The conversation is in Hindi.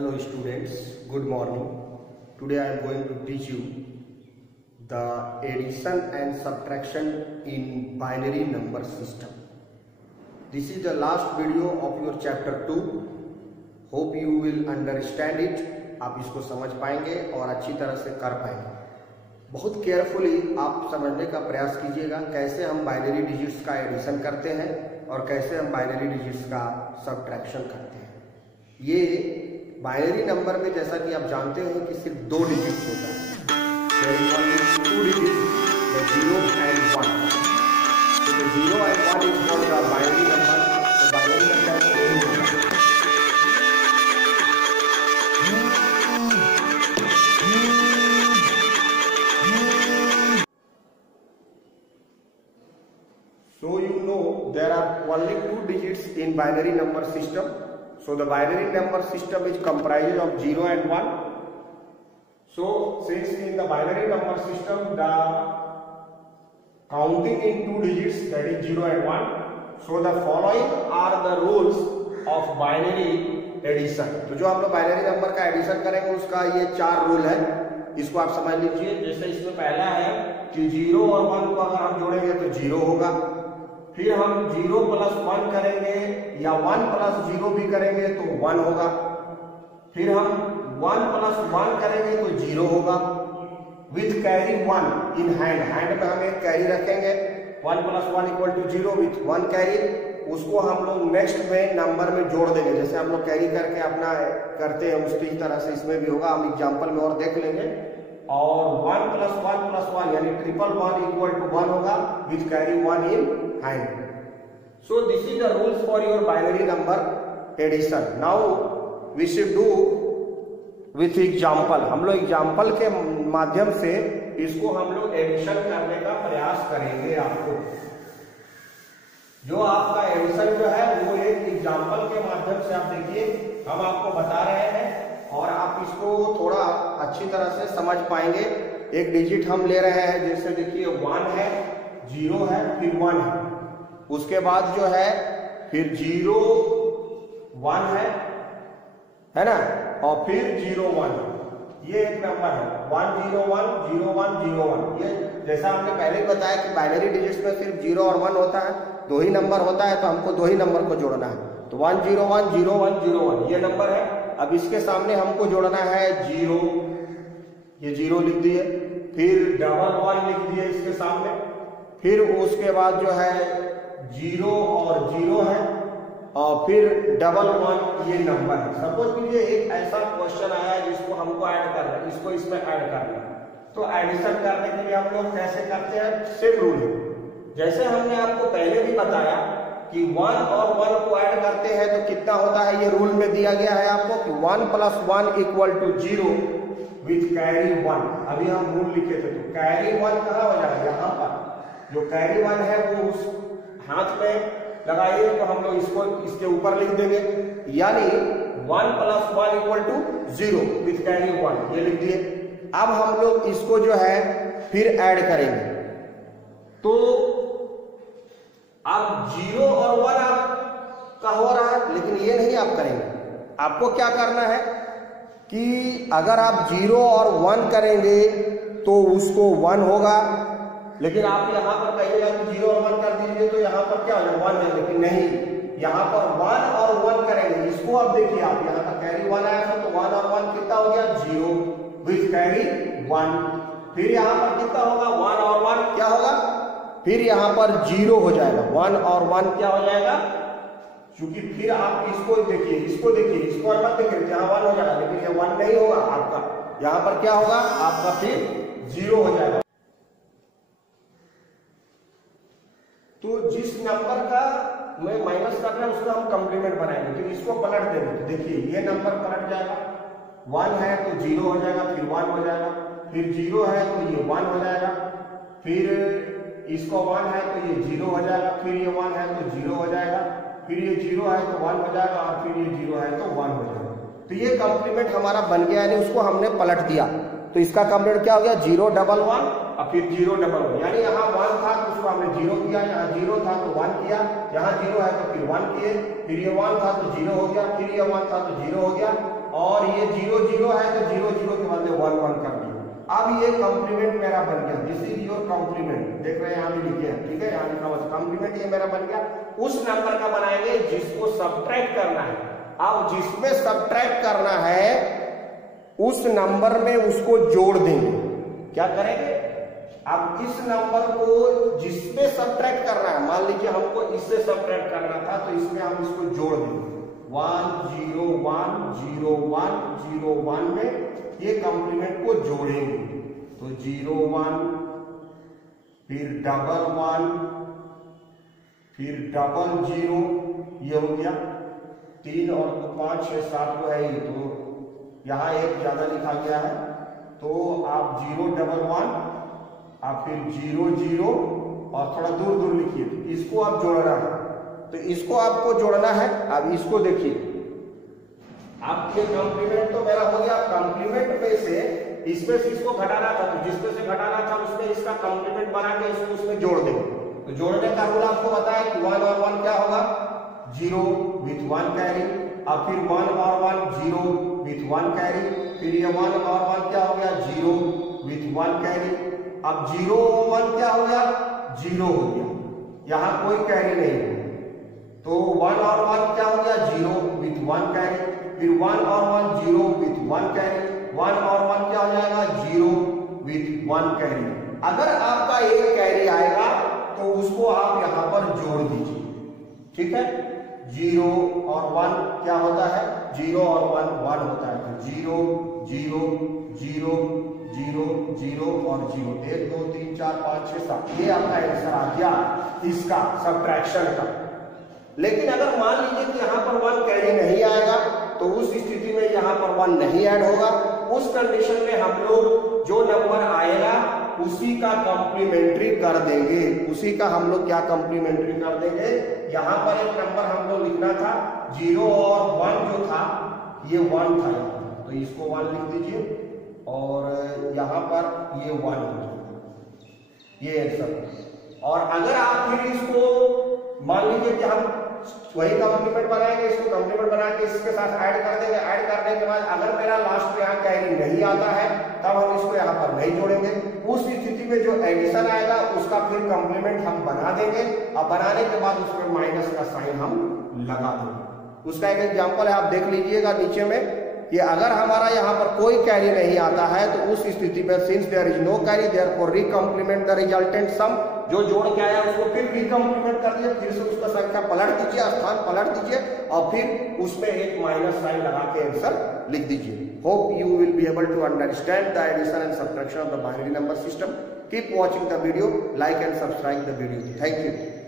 Hello students, good morning. Today I am going to teach you the addition and subtraction in binary number system. This is the last video of your chapter 2. Hope you will understand it. आप इसको समझ पाएंगे और अच्छी तरह से कर पाएंगे. बहुत केयरफुली आप समझने का प्रयास कीजिएगा कैसे हम बाइनरी डिजिट्स का एडिशन करते हैं और कैसे हम बाइनरी डिजिट्स का सब्ट्रैक्शन करते हैं. ये बाइनरी नंबर में जैसा कि आप जानते हैं कि सिर्फ 2 डिजिट्स होता है. There is only 2 digits, the 0 and 1. So the 0 and 1 is called the binary number. The binary number is 2. So you know there are only 2 digits in binary number system. So the binary number system is comprised of 0 and 1. So since in the binary number system the counting in 2 digits, that is 0 and 1. So the following are the rules of binary addition. तो जो हम लोग बाइनरी नंबर का एडिशन करेंगे उसका ये 4 रूल है. इसको आप समझ लीजिए. जैसे इसमें पहला है कि 0 और 1 को अगर हम जोड़ेंगे तो 0 होगा. फिर हम 0 प्लस 1 करेंगे या 1 प्लस 0 भी करेंगे तो 1 होगा. फिर हम 1 प्लस 1 करेंगे तो 0 होगा. With carry 1 in hand. Hand में हम एक कैरी रखेंगे. 1 plus 1 equal to 0 with 1 carry. उसको हम लोग नेक्स्ट में नंबर में जोड़ देंगे. जैसे हम लोग कैरी करके अपना करते हैं उसी तरह से इसमें भी होगा. हम एग्जाम्पल में और देख लेंगे. और 1 प्लस 1 प्लस 1 यानी 111 इक्वल टू 1 होगा with carry 1 in hand. So this is the rules for your binary number addition. Now we should do with example. हम लोग एग्जाम्पल के माध्यम से इसको हम लोग एडिशन करने का प्रयास करेंगे. आपको जो आपका एडिशन जो है वो एक एग्जाम्पल के माध्यम से आप देखिए हम आपको बता रहे हैं और आप इसको थोड़ा अच्छी तरह से समझ पाएंगे. एक डिजिट हम ले रहे हैं. जैसे देखिए 1 है, 0 है, फिर 1 है. उसके बाद जो है फिर 0 1 है ना, और फिर 0 1. ये एक नंबर है 1 0 1 0 1 0 1. ये जैसा हमने पहले बताया कि बाइनरी डिजिट्स में सिर्फ 0 और 1 होता है. 2 ही नंबर होता है तो हमको 2 ही नंबर को जोड़ना है. तो 1 0 1 0 1 0 1 ये नंबर है. अब इसके सामने हमको जोड़ना है 0. ये 0 लिख दिए. फिर डबल 1 लिख दिए इसके सामने. फिर उसके बाद जो है 0 और 0 है और फिर डबल 1 ये नंबर है. सपोज कीजिए एक ऐसा क्वेश्चन आया है जिसको हमको ऐड करना है, इसको इसमें ऐड करना है. तो एडिशन करने के लिए हम लोग कैसे करते हैं? सेम रूल है. जैसे हमने आपको पहले भी बताया कि 1 और 1 को ऐड करते हैं तो कितना होता है. ये रूल में दिया गया है आपको कि 1 plus 1 equal to 0 with carry 1. अभी हम रूल लिखे थे तो कैरी 1 कहाँ हो जाएगा? यहाँ पर जो कैरी 1 है वो उस हाथ में लगाइए तो हम लोग इसको इसके ऊपर लिख देंगे. यानी 1 plus 1 equal to 0 with carry 1 ये लिख दिए. अब हम लोग इसको जो है फिर ऐड करेंगे. तो अब 0 और 1 आपका हो रहा है, लेकिन ये नहीं आप करेंगे. आपको क्या करना है कि अगर आप 0 और 1 करेंगे तो उसको 1 होगा. लेकिन आप यहाँ पर कहिएगा कि 0 और 1 कर दीजिए तो यहाँ पर क्या हो जाएगा? 1 है. लेकिन नहीं, यहाँ पर 1 और 1 करेंगे. इसको आप देखिए, आप यहाँ का कैरी 1 आया था तो 1 और 1 कितना हो गया? 0 विथ कैरी 1. फिर यहाँ पर कितना होगा? 1 और 1 क्या होगा? फिर यहाँ पर 0 हो जाएगा. 1 और 1 क्या हो जाएगा? क्योंकि फिर आप इसको देखिए, इसको देखिए, इसको मत देखिए, यहाँ 1 हो जाएगा. लेकिन ये 1 नहीं होगा आपका. यहाँ पर क्या होगा? आपका फिर 0 हो जाएगा. तो जिस नंबर का में माइनस करना है उसका हम कंप्लीमेंट बनाएंगे. तो इसको पलट देंगे तो देखिए ये नंबर पलट जाएगा. 1 है तो 0 हो जाएगा, फिर 1 हो जाएगा. फिर 0 है तो ये 1 हो जाएगा. फिर इसको 1 है तो ये 0 हो जाएगा. फिर ये 1 है तो 0 हो जाएगा. फिर ये 0 है तो 1 हो जाएगा और फिर ये 0 है तो 1 हो जाएगा. तो ये कंप्लीमेंट हमारा बन गया. यानी उसको हमने पलट दिया तो इसका कंप्लीमेंट क्या हो गया? 0 1 1 और फिर 0 1 1. यानी यहाँ 1 था तो उसको हमने 0 किया. यहाँ 0 था तो 1 किया. यहाँ 0 है तो फिर 1 किए. फिर ये 1 था तो 0 हो गया. फिर ये 1 था तो 0 हो गया. और ये 0 0 है तो 0 0 के बदले 1 1 कर दिया। अब ये कॉम्प्लीमेंट मेरा बन गया, दिस इज योर कॉम्प्लीमेंट, देख रहे हैं यहाँ भी लिखे हैं, ठीक है, यहाँ लिखा हुआ कॉम्प्लीमेंट, ये मेरा बन गया। उस नंबर का बनाएंगे जिसको सब्ट्रैक्ट करना है। अब जिसमें सब्ट्रैक्ट करना है उस नंबर में उसको जोड़ देंगे। क्या करेंगे? अब इस नंबर को जिसमें सब्ट्रैक्ट करना है, मान लीजिए हमको इससे सब्ट्रैक्ट करना था तो इसमें हम इसको जोड़ देंगे। 1 0 1 0 1 0 1 में ये कॉम्प्लीमेंट को जोड़ेंगे तो 0 1 फिर डबल 1 फिर डबल 0, ये हो गया 3 और 2 5 6 7 को है ये, तो यहाँ एक ज्यादा लिखा गया है तो आप 0 डबल 1 आप फिर 0 0 और थोड़ा दूर दूर लिखिए, इसको आप जोड़ना है। तो इसको आपको जोड़ना है। अब इसको देखिए, आपके कॉम्प्लीमेंट तो मेरा हो गया, कॉम्प्लीमेंट में से इसमें से इसको घटाना था तो जिसमें से घटाना था उसमें इसका कॉम्प्लीमेंट बना के इसको उसमें जोड़ देंगे। तो जोड़ने का रूल आपको बताया कि 1 और 1 क्या होगा, 0 विथ 1 कैरी, अब फिर 1 और 1 0 विथ 1 कैरी, फिर ये 1 और 1 क्या हो गया, 0 विथ 1 कैरी। अब 0 और 1 क्या हो गया, 0 हो गया, यहां कोई कैरी नहीं है तो 1 और 1 क्या हो गया, 0 विथ 1 कैरी, फिर 1 और 1 0 विथ 1 कैरी, 1 और 1 क्या हो जाएगा, 0 विथ 1 कैरी। अगर आपका एक कैरी आएगा तो उसको आप यहां पर जोड़ दीजिए, ठीक है। 0 और 1 क्या होता है, 0 और 1 1 होता है, तो 0 0 0 0 0 और 0, 1 2 3 4 5 6 7, ये आपका आंसर आ गया इसका सब्ट्रैक्शन का। लेकिन अगर मान लीजिए कि यहाँ पर 1 कैरी नहीं आएगा तो उस स्थिति में यहाँ पर 1 नहीं ऐड होगा। उस कंडीशन में हम लोग जो नंबर आएगा उसी का कॉम्प्लीमेंट्री कर देंगे, उसी का हम लोग क्या कॉम्प्लीमेंट्री कर देंगे। यहाँ पर एक नंबर हम लोग लिखना था, 0 और 1 जो था ये 1 था, तो इसको 1 लिख दीजिए और यहाँ पर ये 1 हो जाएगा, ये आंसर। और अगर आप फिर इसको मान लीजिए कि हम वही कॉम्प्लीमेंट बनाएंगे, इसको कॉम्प्लीमेंट बना के इसके साथ ऐड कर देंगे, ऐड करने के बाद अगर मेरा लास्ट में यहाँ कैरी नहीं आता है तब हम इसको यहाँ पर नहीं जोड़ेंगे। उस स्थिति में जो एडिशन आएगा उसका फिर कॉम्प्लीमेंट हम बना देंगे और बनाने के बाद उसमें माइनस का साइन हम लगा देंगे। उसका एक एग्जांपल है, आप देख लीजिएगा नीचे में कि अगर हमारा यहाँ पर कोई कैरी नहीं आता है तो उस स्थिति में since there is no carry therefore recomplement the resultant sum, जो जोड़ के आया उसको फिर रीकॉम्प्लीमेंट कर दिए, फिर से उसका संख्या पलट दीजिए, स्थान पलट दीजिए और फिर उसमें एक माइनस साइन लगा के आंसर लिख दीजिए। Hope you will be able to understand the addition and subtraction of the binary number system. Keep watching the video, like and subscribe the video. Thank you.